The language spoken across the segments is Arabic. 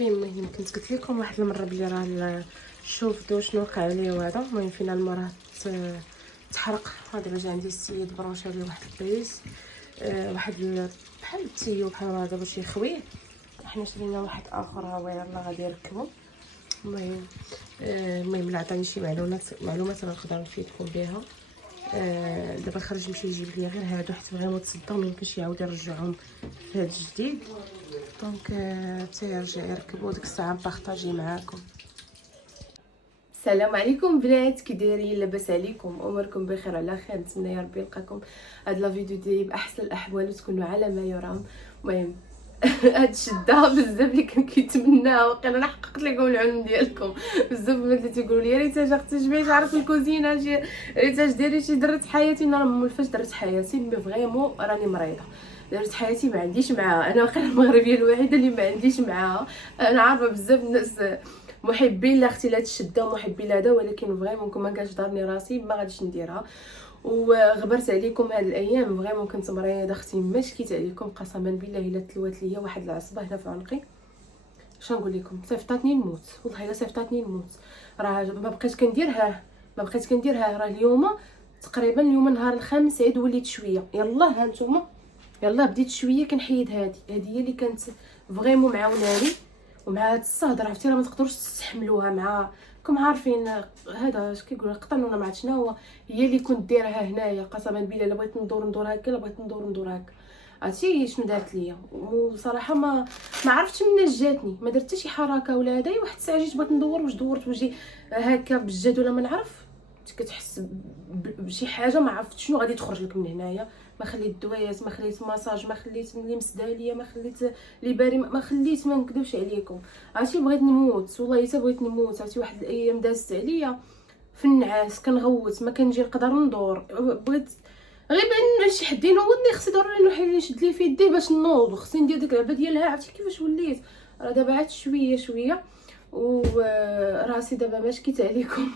المهم كنت قلت لكم واحد المره بلي راه شوف شنو وقع ليه وهذا. المهم فينالمون راه تحرق. دابا جا عندي السيد برونشا ليه واحد البريز، واحد بحال التيو بحال هذا باش يخويه. حنا شرينا واحد اخر ها هو يلاه غادي يركبو. المهم لا عطاني شي معلومات غنقدر نفيدكم بها. دابا خرج مشى يجيب لي غير هادو حيت فريمون تصداو، ميمكنش يعاود يرجعهم في هاد الجديد. دونك تيرجع يركبوا ديك الساعه نبارطاجي معاكم. السلام عليكم بنات، كي دايرين؟ لاباس عليكم؟ اموركم بخير على خير؟ نتمنى يا ربي يلقاكم هاد لا فيديو ديالي باحسن الاحوال وتكونوا على ما يرام. المهم هاد الشده بزاف اللي كان كيتمناها، وقيلا انا حققت لكم العلم ديالكم. بزاف البنات اللي تيقولوا لي ريتاج اختي جمعي تعرف في الكوزينه، ريتاج ديري شي درت حياتي. انا ما فاش درت حياتي، مي فريمون راني مريضه. درت حياتي ما عنديش معاها، انا واقيلا المغربيه الوحيده اللي ما عنديش معاها. انا عارفه بزاف الناس محبين لاختي لهاد الشده ومحبين لهذا، ولكن فريمون كون ما كانش دارني راسي ما غاديش نديرها. وغبرت عليكم هاد الايام، فريمون كنت مريضه اختي، ما شكيت عليكم قسما بالله الا تلوات ليا واحد العصبه هنا في عنقي. شنو نقول لكم؟ صيفطاتني نموت، والله الا صيفطاتني نموت. راه ما بقيت كنديرها. راه اليوم تقريبا نهار الخامس عيد وليت شويه. يلا ها نتوما، يلا بديت شويه كنحيد هذه هي اللي كانت فريمون معاوناني. ومع هاد الصهد عرفتي راه ما تقدروش تستحملوها. مع كم عارفين هذا اش كيقولوا القطن ولا ما عرفت شنو هو، هي اللي كنت دايرها هنايا. قسما بالله الا بغيت ندور هكا، الا بغيت ندور هكا. عرفتي شنو دارت ليا؟ وصراحه ما عرفتش منين جاتني، ما درت حتى شي حركه ولا هذا. واحد الساعه جيت بغيت ندور، واش دورت وجهي هكا بالجد ولا ما نعرف. كتحس بشي حاجه ما عرفت شنو غادي تخرج لك من هنايا. ما خليت دويات، ما خليت ماساج، ما خليت لمس داليا، ما خليت لي باري، ما خليت. ما نكذبش عليكم، عرفتي بغيت نموت، والله حتى بغيت نموت. عرفتي واحد الايام دازت عليا في النعاس، كنغوت، ما كنجي نقدر ندور. بغيت غير بان شي حد ينوضني، خصي ضروري نروح يشد لي في يديه باش نوض، وخصني ندير ديك العبه ديالها. عرفتي كيفاش وليت؟ راه دابا عاد شويه وراسي دابا ما شكيت عليكم.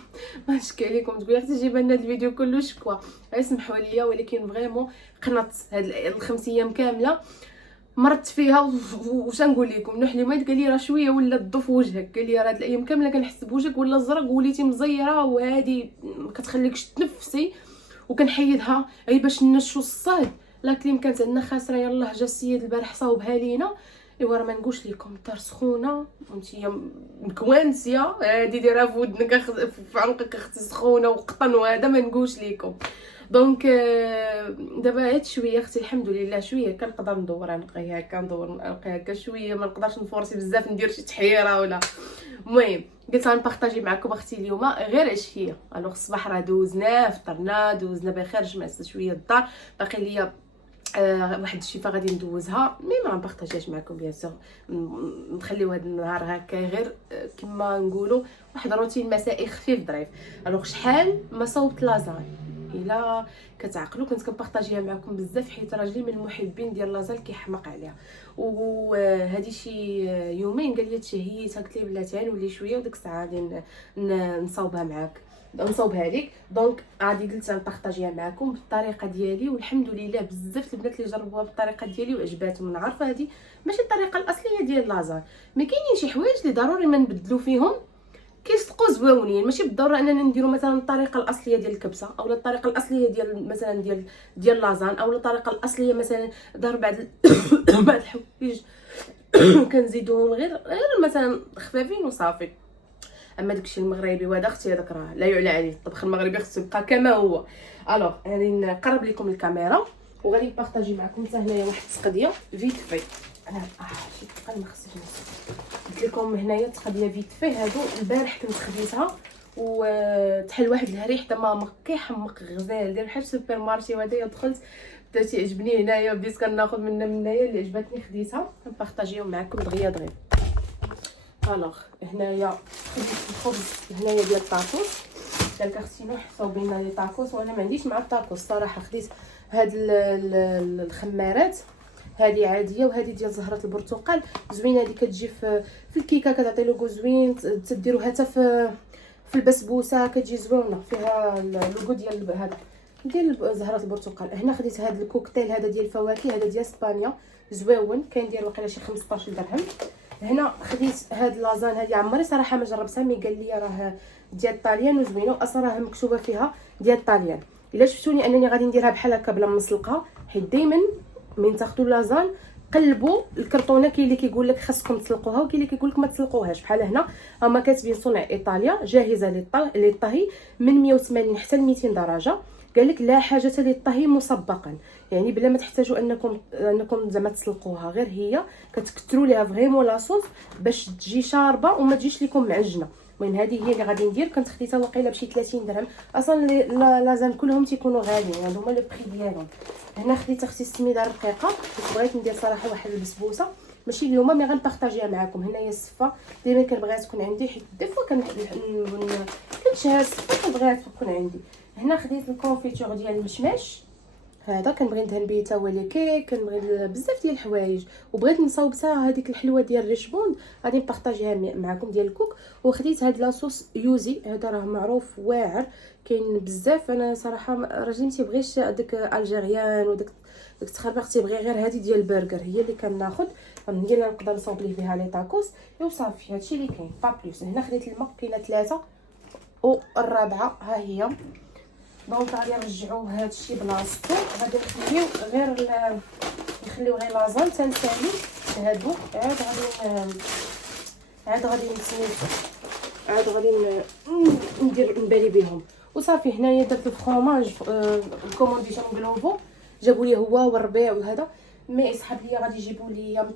ما شكي عليكم تقولي اختي جيب لنا الفيديو كله شكوى، اسمحوا لي، ولكن فريمون قنط هاد الخمس ايام كامله مرت فيها. واش نقول لكم؟ نوح لي مايت قال لي راه شويه ولا الضو في وجهك، قال لي راه هاد الايام كامله كنحس بوجهك ولا زرق وليتي مزيره، وهادي ما كتخليكش تنفسي. وكنحيدها غير باش نشو الصهد. لا كليم كانت عندنا خاسره. يلاه جا السيد البارح صاوبها لينا. ايوا راه ما نقولش لكم الدار سخونه وانتي مكوانسيه، هادي ديرها في ودنك في عنقك اختي سخونه وقطن، وهذا ما نقولش لكم. دونك دابا عاد شويه اختي الحمد لله، شويه كنقدر ندور عنقي هكا، هكا شويه. ما نقدرش نفورسي بزاف ندير شي تحيره ولا. المهم قلت غنبارطاجي معكم اختي اليوم غير عشيه. الوغ الصباح راه دوزنا، فطرنا، دوزنا بخير، جمعت شويه الدار. باقي ليا واحد الشيفه غادي ندوزها، مي ما نبارطاجيهاش معكم بيان سور. نخليو هذا النهار هكا غير كما نقولوا واحد روتين مسائي خفيف ظريف. الوغ شحال ما صوبت لازان، الا كتعقلوا كنت كنبارطاجيها معكم بزاف، حيت راجلي من المحبين ديال لازال كيحمق عليها. وهذه شي يومين قال لي تشهيت، قلت لي بلاتي نولي شويه وديك الساعه غادي نصاوبها معاك، نصاوبها لك. دونك غادي قلت نبارطاجيها معكم بالطريقه ديالي، والحمد لله بزاف البنات اللي جربوها بالطريقه ديالي وعجباتهم. نعرف هذه ماشي الطريقه الاصليه ديال لازار، ما كاينين شي حوايج اللي ضروري ما نبدلو فيهم، كيصدقوا زويونين. ماشي بالضروره اننا نديرو مثلا الطريقه الاصليه ديال الكبسه، او الطريقه الاصليه ديال مثلا ديال لازان، او الطريقه الاصليه مثلا دار بعض بعض الحوايج كنزيدوهم غير مثلا خفافين وصافي. اما داكشي المغربي وهذا اختي هذاك راه لا يعلى عليه. الطبخ المغربي خصو يبقى كما هو. الوغ غادي نقرب لكم الكاميرا وغادي نبارطاجي معكم حتى هنايا واحد التقديه فيت في. انا شي دقيقه ما خصنيش نسى. قلت لكم هنايا التقديه فيت في هادو البارح كنت خديتها، وتحل واحد الهريح دما كيحمق غزال ديال بحال السوبر مارشي. وهذا دخلت بدات يعجبني هنايا، بديت كناخذ من هنايا اللي عجبتني خديتها نبارطاجيهم معكم دغيا. الوغ هنايا خديت الخبز هنايا ديال الطاكوس. قالك اختي نوح صاوبي لنا لي طاكوس، وانا ما عنديش مع الطاكوس صراحه. خديت هاد الخمارات، هذه عاديه وهذه ديال زهره البرتقال زوينه. هذه كتجي في الكيكه، كتعطي لوغو زوين. تديروها حتى في البسبوسه كتجي زوينه، فيها اللوغو ديال هذا ديال زهره البرتقال. هنا خديت هذا الكوكتيل هذا ديال الفواكه، هذا ديال اسبانيا زويون، كاين ديال واقيلا شي 15 درهم. هنا خديت هاد لازان هادي، عمري صراحه ما جربتها، مي قال لي راه ديال الطاليان وزوينه، اصلا راه مكتوبه فيها ديال الطاليان. الا شفتوني انني غادي نديرها بحال هكا بلا ما نسلقها، حيت دائما من تاخذوا لازان قلبوا الكرتونه، كاين اللي كيقول لك خاصكم تسلقوها وكاين اللي كيقول لك ما تسلقوهاش. بحال هنا هما كاتبين صنع ايطاليا، جاهزه للطهي من 180 حتى ل 200 درجه. قال لك لا حاجه للطهي مسبقا، يعني بلا ما تحتاجوا انكم زعما تسلقوها، غير هي كتكثروا ليها فريمون لاصوص باش تجي شاربه وما تجيش لكم معجنه. المهم هذه هي اللي غادي ندير. كنت خديتها واقيلا بشي 30 درهم. اصلا لازم كلهم تيكونوا غاليين، هادو هما لو بري ديالهم. هنا خديت اختي السميده رقيقه، بغيت ندير صراحه واحد البسبوسه ماشي اليوم، مي غنبارطاجيها معكم. هنا هي الصفه، ديما كنبغيها تكون عندي، حيت دي فوا كنشهى الصفه كنبغيها تكون عندي. هنا خديت الكونفيتور ديال المشماش، هذا كنبغي ندهن به تا هو لي كيك، كنبغي بزاف ديال الحوايج. وبغيت نصاوب حتى هذيك الحلوه ديال ريشبوند، غادي نبارطاجيها معكم ديال الكوك. وخديت هاد لاصوص يوزي، هذا راه معروف واعر، كاين بزاف. انا صراحه راجلي ما تيبغيش داك الجيريان وداك التخربيق، تيبغي غير هذه ديال البرجر، هي اللي كناخذ. ندير نقدر نصاوب ليه بها لي تاكوس وصافي. هادشي اللي كاين با بلوس. هنا خديت الماء، كاينه 3 والرابعه ها هي. دونك غادي نرجعوا هادشي بلاصتو، غادي نخليو غير لازان تنسالي هادو. عاد غادي نسميتو، عاد غادي ندير نبالي بهم وصافي. هنايا درت الفرomage كومونديتو من غلوفو، جابوا لي هو والربيع وهذا. مي صحاب ليا غادي يجيبوا لي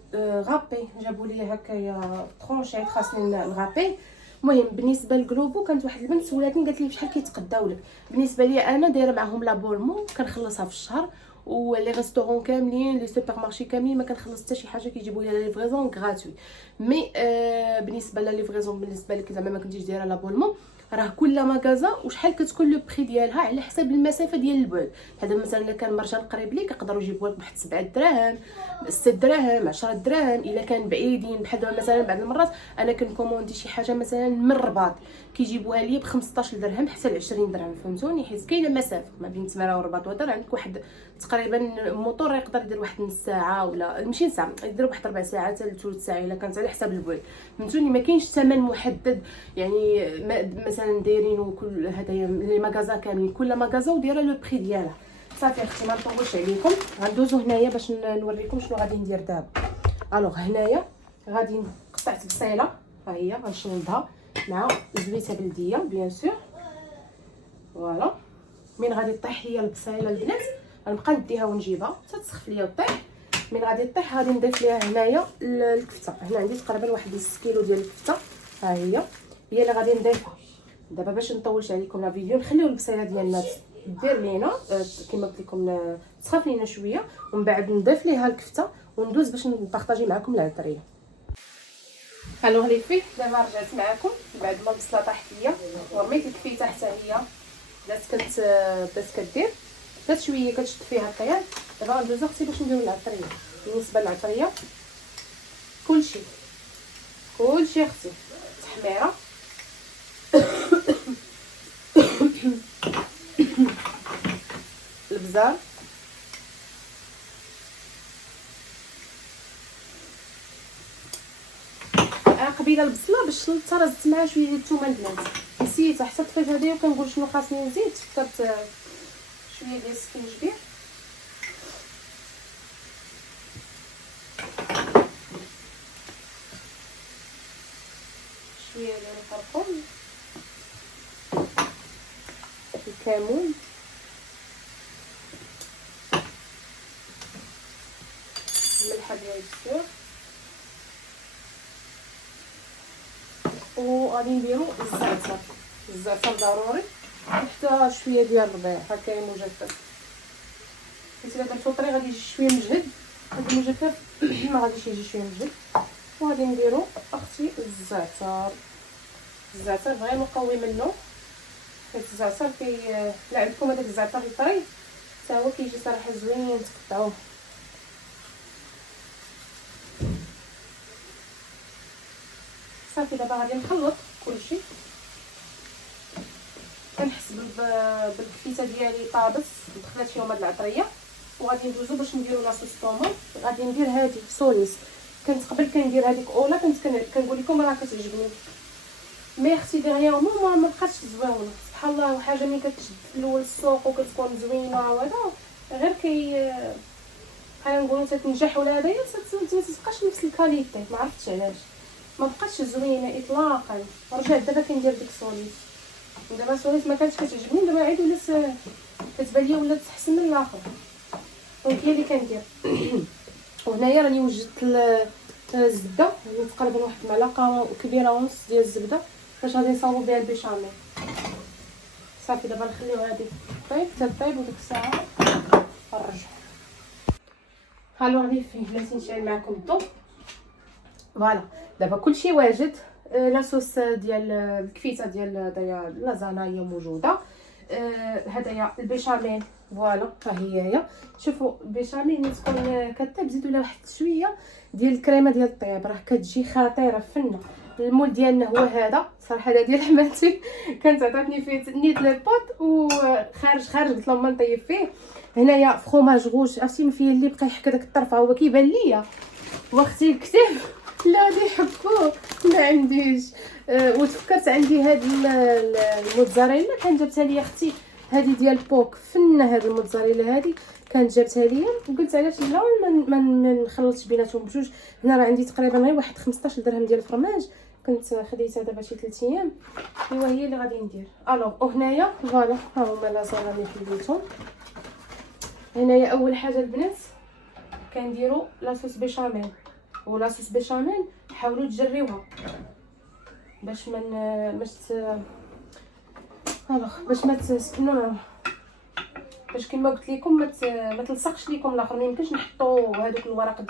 غابي، جابوا لي هكايا طرونشيت خاصني نغابي. المهم بالنسبه للغلوبو كانت واحد البنت سولاتني قالت لي بشحال كيتقداو لك. بالنسبه لي انا دايره معاهم لابورمون كنخلصها في الشهر، ولي ريستورون كاملين لي سوبر مارشي كاملين ما كنخلص حتى شي حاجه، كيجيبوا لي ليفريزون غراتوي. مي بالنسبه لليفريزون، بالنسبه لك زعما ما كنتيش دايره لابورمون، راه كل ماغازا وشحال كتكون لو بري ديالها على حساب المسافه ديال البعد. هذا مثلا الا كان مرجان قريب ليك يقدروا يجيبوا لك بواحد 7 دراهم 6 دراهم 10 دراهم. الا كان بعيدين بحال دابا مثلا بعض المرات انا كنكوموندي شي حاجه مثلا من الرباط كيجيبوها لي ب 15 درهم حتى ل 20 درهم، فهمتوني؟ حيت كاينه مسافه ما بين تماره والرباط. وهذا عندك واحد تقريبا موطور يقدر يدير واحد نص ساعه ولا ماشي ساعه، يدير واحد 4 ساعات حتى 3 ساعات الا كانت على حساب البعد، فهمتوني؟ ما كاينش ثمن محدد يعني مثلا دايرين وكل هدايا لي ماغازا كاملين، كل ماغازا ودايره لو بري ديالها. صافي اختي ما نطولش عليكم، غندوزو هنايا باش نوريكم شنو غادي ندير دابا. الوغ هنايا غادي قطعت بصيله، ها هي غنشوضها مع زويته بلديه بيان سور. فوالا من غادي طيح ليا البصيله البنات غنبقى نديها ونجيبها حتى تسخف ليا وطيح. من غادي طيح غادي نضيف ليها هنايا الكفته. هنا عندي تقريبا واحد 6 كيلو ديال الكفته، ها هي اللي غادي نضيفها دابا. باش نطولش عليكم لا فيديو، نخليو البصيله ديالنا دير لينا كما قلت لكم تسخف لينا شويه، ومن بعد نضيف ليها الكفته وندوز باش نبارطاجي معكم العطريه. الوغ لي في دابا رجعت معكم بعد ما البصله طاحت ليا ورميت الكفيته حتى هي بدات كدير، بدات شويه كتشد فيها الطياب. دابا غندوزو اختي باش نديرو العطريه. بالنسبه للعطريه كلشي اختي تحميره البزار قبيله البصله باش شلطها زدت معها شويه ديال الثومه البنات، نسيتها حتى طفيت هذه وكنقول شنو خاصني نزيد. فكرت شويه ديال السكينجبير، شويه ديال الكركم، الكمون، الملحه ديال السير، وغادي نديرو الزعتر ضروري، حتى شويه ديال الربيع هكا مجفف. حيت الا درتو طري غادي يجي شويه مجهد، هذا المجفف ما غاديش يجي شويه مجهد. وغادي نديرو اختي الزعتر فريمون قوي منه، حيت الزعتر لا عندكم هذاك الزعتر الطري حتى هو كيجي صراحه زوين تقطعوه. صافي دابا غادي نخلط كلشي، كنحس بالكفيته ديالي طابت دخلت فيهم هاد العطريه. وغادي ندوزو باش نديرو لاصوص طومون. غادي ندير هادي سوليس كنت قبل كندير هذيك اولا كنت كنقول لكم راه كتعجبني، مي اختي ديغيامون ما بقاتش زوينه سبحان الله. وحاجه ملي كتشد في الاول السوق وكتكون زوينه وهذا غير بحال نقولوا تتنجح ولا هذايا ما تبقاش نفس الكاليتي. ما عرفتش علاش ما بقاتش زوينه اطلاقا. رجعت دابا كندير ديك سوليس، دابا سوليس ما كانتش كتعجبني، دابا عيد ولات كتبان ليا ولات احسن من الاخر، دونك هي اللي كندير. وهنايا راني وجدت الزبده، يعني تقريبا واحد المعلقه كبيره ونص ديال الزبده باش غادي نصاوبو بها البيشاميل. صافي دابا نخليو هذه طيب تطيب وديك الساعه نرجع. الو غادي فين بلاتي نشعل معكم الضوء. فوالا دابا كلشي واجد. لاصوص ديال الكفيته ديال هدايا لازانيا موجوده. هدايا البيشاميل فوالا ها هي. شوفوا البيشاميل ملي تكون كطيب زيدوا لها واحد شويه ديال الكريمه ديال الطياب، راه كتجي خطيره فنه. المول ديالنا هو هذا صراحه، هذا ديال حماتي كانت عطاتني فيه نيت لي بوط وخارج قلت لهم ما نطيب فيه. هنايا فخوماج غوج، عرفتي ما فيه اللي بقى يحك داك الطرف، هو كيبان ليا واختي الكتاب لا غادي يحبوه ما عنديش. وتفكرت عندي هاد الموتزاريلا كان جابتها لي اختي، هذه ديال بوك فنه. هاد الموتزاريلا هذه كانت جابتها لي وقلت علاش لا ما نخلطش بيناتهم بجوج. هنا راه عندي تقريبا غير واحد 15 درهم ديال الفرماج، كنت خديتها دابا شي 3 ايام. ايوا هي اللي غادي ندير. الوغ وهنايا فوالا ها هما لازالامي حليتهم. هنايا اول حاجه البنات كنديروا لاصوص بيشاميل، ولاصوص بيشاميل حاولوا تجريوها باش باش ما تسكنوا، باش كما قلت لكم ما تلصقش لكم الاخر. ما يمكنش نحطوا هذوك الورق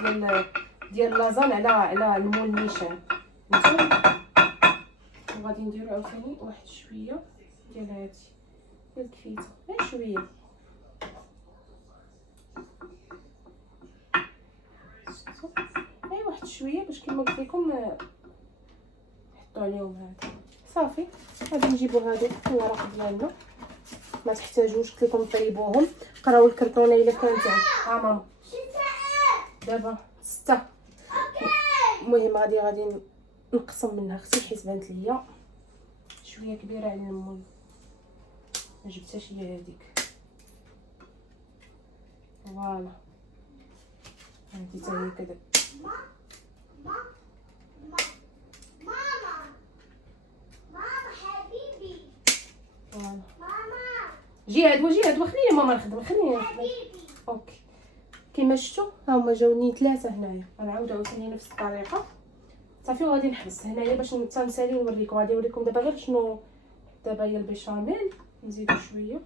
ديال لازان على المول نيشان. وغادي نديروا عاوتاني واحد شويه ديال هادي ديال الكفيته، غير شويه واحد شويه باش كما قلت لكم نحطوا عليهم هذا. صافي غادي نجيبوا هادو الورق ديالنا، ما تحتاجوش قلت لكم طيبوهم. قراو الكرتونه الا كانت ماما دابا 6. المهم غادي نقسم منها اختي حيت بانت ليا شويه كبيره على المول، ما جبتهاش هي هذيك. فوالا هادي حتى هي كذا. جي هاد خليني ماما نخدم، خليني نخدم. اوكي كيما شفتوا ها هما جاوني 3 هنايا. غنعاود عاوتاني نفس الطريقه صافي. وغادي نحبس هنايا باش نسالي نوريكم. غادي نوريكم دابا غير شنو. دابا هي البيشاميل نزيدو شويه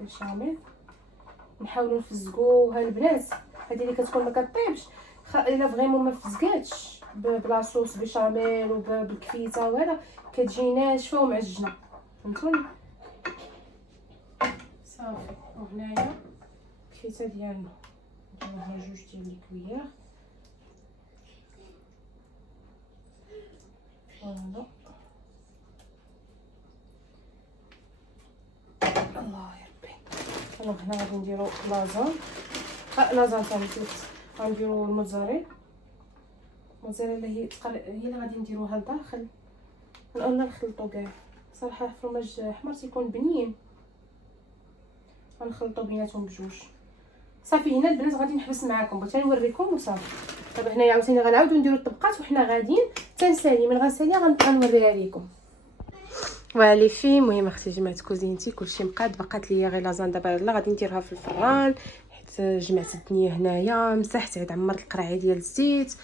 بيشاميل، نحاولوا نفزقوها البنات. هذه اللي كتكون ما كطيبش الا فريمون ما فزقاتش بلاصوص بيشاميل وبالكفيته وهذا كتجي ناشفه ومعجنه، فهمتوني. صافي وهنايا الكفيته ديالنا نديروها 2 ديال الكويير. فوالا الله يربي. هنا غادي نديرو لازان ثاني غنديرو الموتزاريلا هي اللي غادي نديروها لداخل. ولا نخلطو كاع صراحه الفرماج احمر تيكون بنين، غنخلطو بيناتهم بجوج. صافي هنا البنات غادي نحبس معاكم بغيت نوريكم وصافي. دابا هنايا عاوتاني غنعاودو نديرو الطبقات وحنا غاديين تنسالي من غنساليها غنوريها لكم. فوالا في المهم اختي جمعت كوزينتي كلشي بقات ليا غير لازان. دابا يلا غادي نديرها في الفران حيت جمعت الدنيا هنايا، مسحت عاد عمرت القرعه ديال الزيت.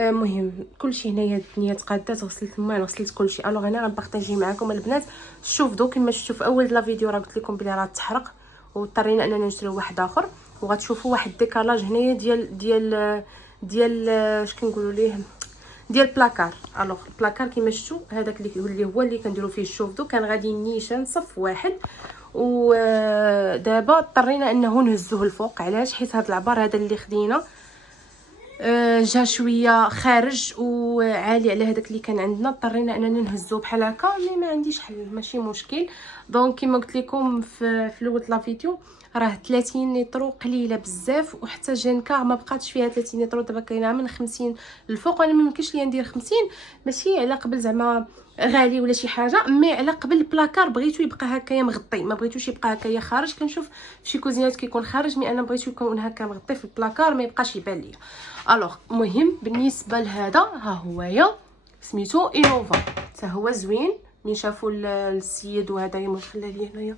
المهم كلشي هنايا الدنيا تقادات، غسلت الماء غسلت كلشي. الوغ انا غنبارطاجي معكم البنات الشوفدو كما شفتوا في اول لا فيديو. راه قلت لكم بلي راه تحرق واضطرينا اننا نشريو واحد اخر، وغتشوفوا واحد ديكالاج هنايا ديال اش كنقولوا ليه ديال بلاكار. الوغ البلاكار كما شفتوا هذاك اللي هو اللي كنديروا فيه الشوفدو كان غادي نيشان صف واحد، ودابا اضطرينا انه نهزوه الفوق. علاش؟ حيت هذا العبار هذا اللي خدينا جا شويه خارج وعالي على هذاك اللي كان عندنا، اضطرينا اننا نهزوه بحال هكا، مي ما عنديش حل ماشي مشكل. دونك كما قلت لكم في الاول لا فيديو، راه 30 لتر قليله بزاف، وحتى جنكا ما بقاتش فيها 30 لتر، دابا كاينه من 50 الفوق. انا ما يمكنش ليا ندير 50، ماشي على قبل زعما غالي ولا شي حاجه، مي على قبل البلاكار بغيتو يبقى هكايا مغطي، ما بغيتوش يبقى هكايا خارج. كنشوف في شي كوزينات كيكون خارج، مي انا بغيتو يكون هكا مغطي في البلاكار ما يبقاش يبان ليا. الوغ مهم بالنسبه لهذا، ها هويا سميتو انوفا، حتى هو زوين. من شافوا السيد وهذا خلى لي هنايا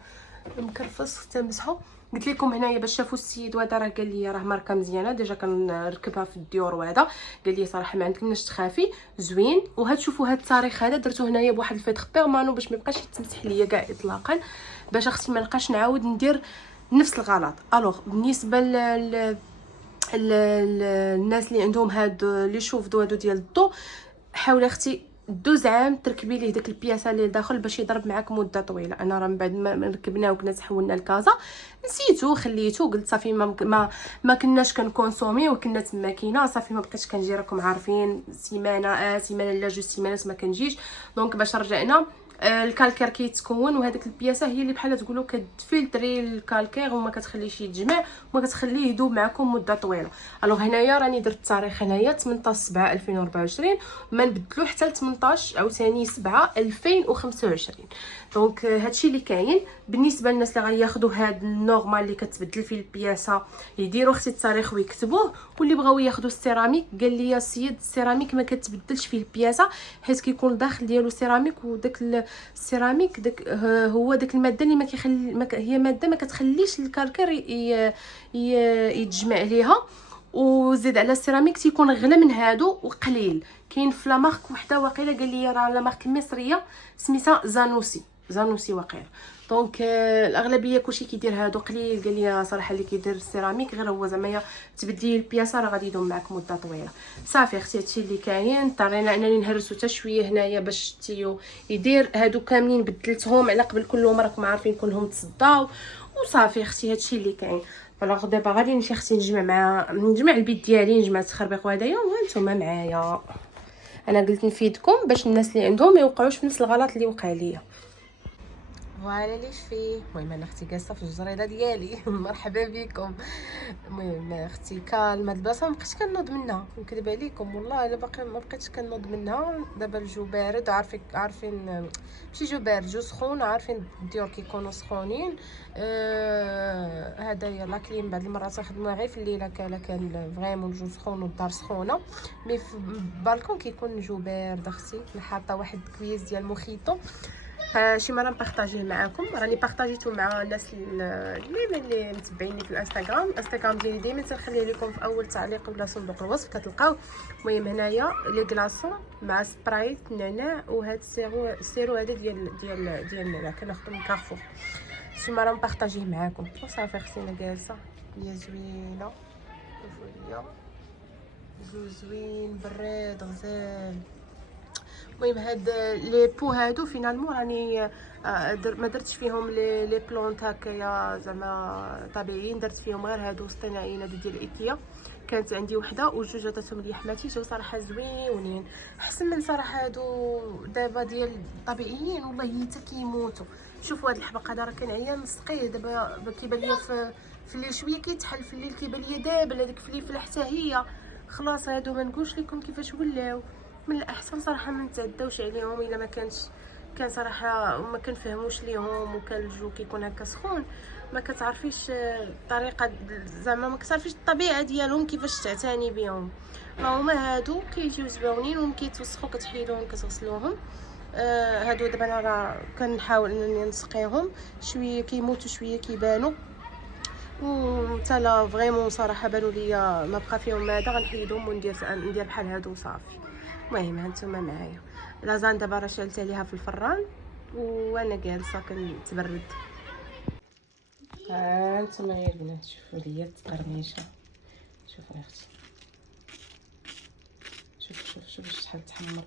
مكرفص تمسحو. قلت لكم هنايا باش شافوا السيد وهذا، راه قال لي راه ماركه مزيانه ديجا كنركبها في الديور، وهذا قال لي صراحه ما عندكمناش تخافي زوين. وهاد شوفوا هاد التاريخ هذا درتو هنايا بواحد الفيتر بيرمانو باش ما يبقاش يتمسح ليا كاع اطلاقا، باش اختي ما نلقاش نعاود ندير نفس الغلط. الوغ بالنسبه الناس اللي عندهم هاد لي شوفدو هادو ديال الضو، حاولي اختي دوز عام تركبي ليه داك البياسه اللي داخل باش يضرب معاك مده طويله. انا راه من بعد ما ركبناه وكنا تحولنا لكازا نسيتو خليتو، قلت صافي ما كناش كنكونسومي وكنا تما كاينه، صافي ما بقيتش كنجي، راكم عارفين سيمانه سيمانه لا جوج سيمانات ما كنجيش. دونك باش رجعنا الكالكير كيتكون، وهذيك البياسه هي اللي بحال تقولوا كتفلتري الكالكير وما كتخليش يتجمع وما كتخليه يذوب معكم مده طويله. الوغ هنايا راني درت التاريخ هنايا 18/7/2024، ما نبدلو حتى ل 18 عاوتاني 7/2025. دونك هادشي اللي كاين. بالنسبه للناس اللي غياخذوا هاد النورمال اللي كتبدل فيه البياسه، يديروا اختي التاريخ ويكتبوه. واللي بغاو ياخذوا السيراميك، قال لي السيد السيراميك ما كتبدلش فيه البياسه، حيت كيكون داخل ديالو سيراميك، وداك السيراميك داك هو داك الماده اللي ما كيخلي هي ماده ما كتخليش الكالكير يتجمع عليها. وزيد على السيراميك تيكون غلا من هادو وقليل. كاين في لا مارك وحده واقيلا قال لي راه لا مارك المصريه سميتها زانوسي واقيلا. دونك الاغلبيه كلشي كيدير هادو قليل. قال لي صراحه اللي كيدير السيراميك غير هو زعما تبدلي البياسه راه غادي يدوم معك مده طويله. صافي اختي هادشي اللي كاين. اضطرينا انني نهرسو حتى شويه هنايا باش تيو يدير هادو كاملين بدلتهم على قبل كلهم راكم عارفين كلهم تصداو. وصافي اختي هادشي اللي كاين. فالوغ دابا غادي نمشي اختي نجمع البيت ديالي، نجمع التخربيق وهدايا وانتم معايا. انا قلت نفيدكم باش الناس اللي عندهم ما يوقعوش في نفس الغلط اللي وقع ليا. فوالا ليش فيه. المهم انا اختي جالسه في الجريده ديالي مرحبا بكم. المهم اختي كالم هاد البلاصه ما بقيتش كنوض منها، نكذب عليكم والله الا باقي ما بقيتش كنوض منها. دابا الجو بارد، عارفين ماشي جو بارد جو سخون، عارفين الديور كيكونوا سخونين. هدايا لا كليم بعض المرات نخدموها غير في الليله كان فريمون الجو سخون والدار سخونه، مي في البالكون كيكون الجو بارد. اختي حاطه واحد كويس ديال موخيتو، شي مره نبارطاجيه معكم، راني بارطاجيته مع الناس اللي متبعيني في الانستغرام ديالي. ديما تنخليه لكم في اول تعليق ولا صندوق الوصف كتلقاو. المهم هنايا لي كلاصون مع سبرايت نعناع، وهاد السيرو هذا ديال النعناع كناخذو من كارفور. شي مره نبارطاجيه معكم. وصافي اختي انا جالسه هي زوينه، شوفوا ليا جو زوين بريد غزال. المهم هاد لي بو هادو فينالمون راني ما درتش فيهم لي بلونط هكايا زعما طبيعيين، درت فيهم غير هادو اصطناعيين هادو ديال ايكيا. كانت عندي وحده وجوج عطاتهم لي حماتي، جاو صراحه زوينين، احسن من صراحه هادو دابا ديال الطبيعيين والله حتى كيموتوا. شوفوا هاد الحبق هذا راه كنعيا نسقيه دابا كيبان ليا في الليل شويه كيتحل، في الليل كيبان ليا دابا هذيك فليفله حتى هي خلاص. هادو ما نقولش لكم كيفاش ولاو. من الاحسن صراحه ما نتعداوش عليهم الا ما كان صراحه ما كنفهموش ليهم، وكان الجو كيكون هكا سخون ما كتعرفيش الطريقه زعما ما كتعرفيش الطبيعه ديالهم كيفاش تعتني بهم. هما هادو كيجيو زباونين وكيتوسخوا كتحيدوهم كتغسلوهم. هادو دابا انا راه كنحاول انني نسقيهم شويه كيموتوا شويه كيبانوا، وحتى لا فريمون صراحه بانوا ليا ما بقى فيهم هذا غنحيدهم وندير بحال هادو صافي. المهم هانتوما معايا لازان دابا راه شعلت عليها في الفران وانا جالسه كنتبرد. هانتوما يا البنات شوفوا ليا التقرميشه، شوفوا اختي شوف شحال تحمر.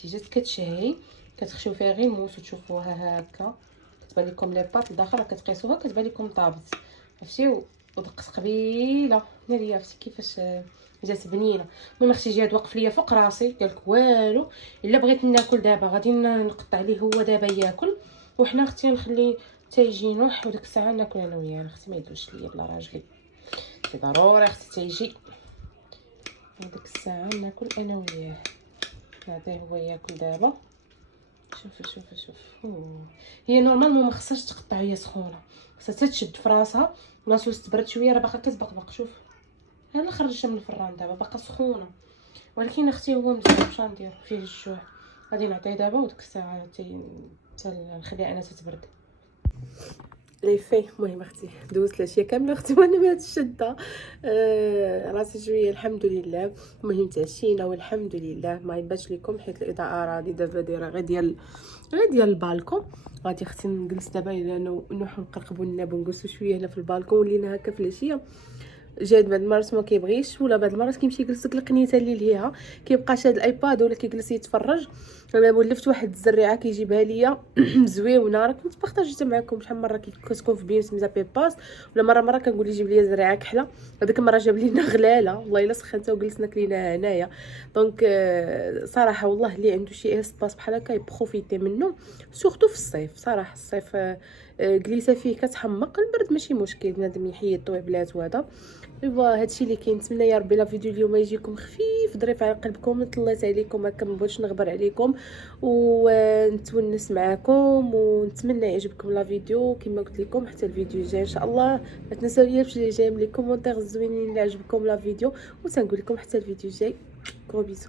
تيجات كتشهي كتخشيو فيها غير الموس وتشوفوها هكا كتبان لكم لي باط لداخل كتقيسوها كتبان لكم طابت عرفتي. ودقت قبيله ناريه عرفتي كيفاش جات بنينه. المهم اختي جهاد وقف ليا فوق راسي قالك والو، الا بغيت ناكل دابا غادي نقطع ليه هو دابا ياكل، وحنا اختي نخلي حتى يجي نوح وديك الساعه ناكل انا وياه. اختي ما يدوش ليا بلا راجلي، ضروري اختي تيجي هذيك الساعه ناكل انا وياه. نعطيه هو ياكل دابا. شوف هي نورمالمون ما خصهاش تقطع هي سخونه، خصها تشد في راسها لاصوص تبرد شويه، راه باقا كتبقبق. شوف انا خرجتها من الفران دابا باقا سخونه، ولكن اختي هو مزيان باش ندير فيه الجوع. غادي نعطيه دابا وديك الساعه نخليها انا تتبرد لي فيه. المهم اختي دوزت الاشياء كامله اختي وانا بهاد الشده راسي شويه الحمد لله. المهم تعشينا والحمد لله. ما يبانش لكم حيت الاضاءه راهي دابا دايره غير ديال البالكون. غادي اختي نجلس دابا انا نروحو نقرقبوا الناب ونجلسوا شويه هنا في البالكون. ولينا هكا في العشيه جاد بعد المرات ما كيبغيش، ولا بعد المرات كيمشي يجلس ديك القنيته اللي ليها كيبقى شاد الايباد ولا كيجلس يتفرج. انا ولفت واحد الزريعه كيجيبها ليا زويونه، راه كنت بارطاجيتها معكم شحال مره كتكون في بيوت سميتها بيباس، ولا مره كنقول ليه جيب لي زريعه كحله. هذيك المره جاب لينا غلاله والله الا سخنتها وجلسنا كلينا هنايا. دونك صراحه والله اللي عنده شي اسباس بحال هكا يبروفيتي منه، سورتو في الصيف. صراحه الصيف جليسه فيه كتحمق، البرد ماشي مشكل بنادم يحيد الطويبلات وهذا. ايوا هادشي اللي كاين. نتمنى يا ربي لا فيديو اليوم يجيكم خفيف ظريف على قلبكم. طلعت عليكم هكا ما بغيتش نغبر عليكم ونتونس معكم، ونتمنى يعجبكم لا فيديو كما قلت لكم. حتى الفيديو الجاي ان شاء الله ما تنساو ليا باش جاي من لي كومونتير الزوينين اللي عجبكم لا فيديو، وتنقول لكم حتى الفيديو الجاي. كرو بيزو.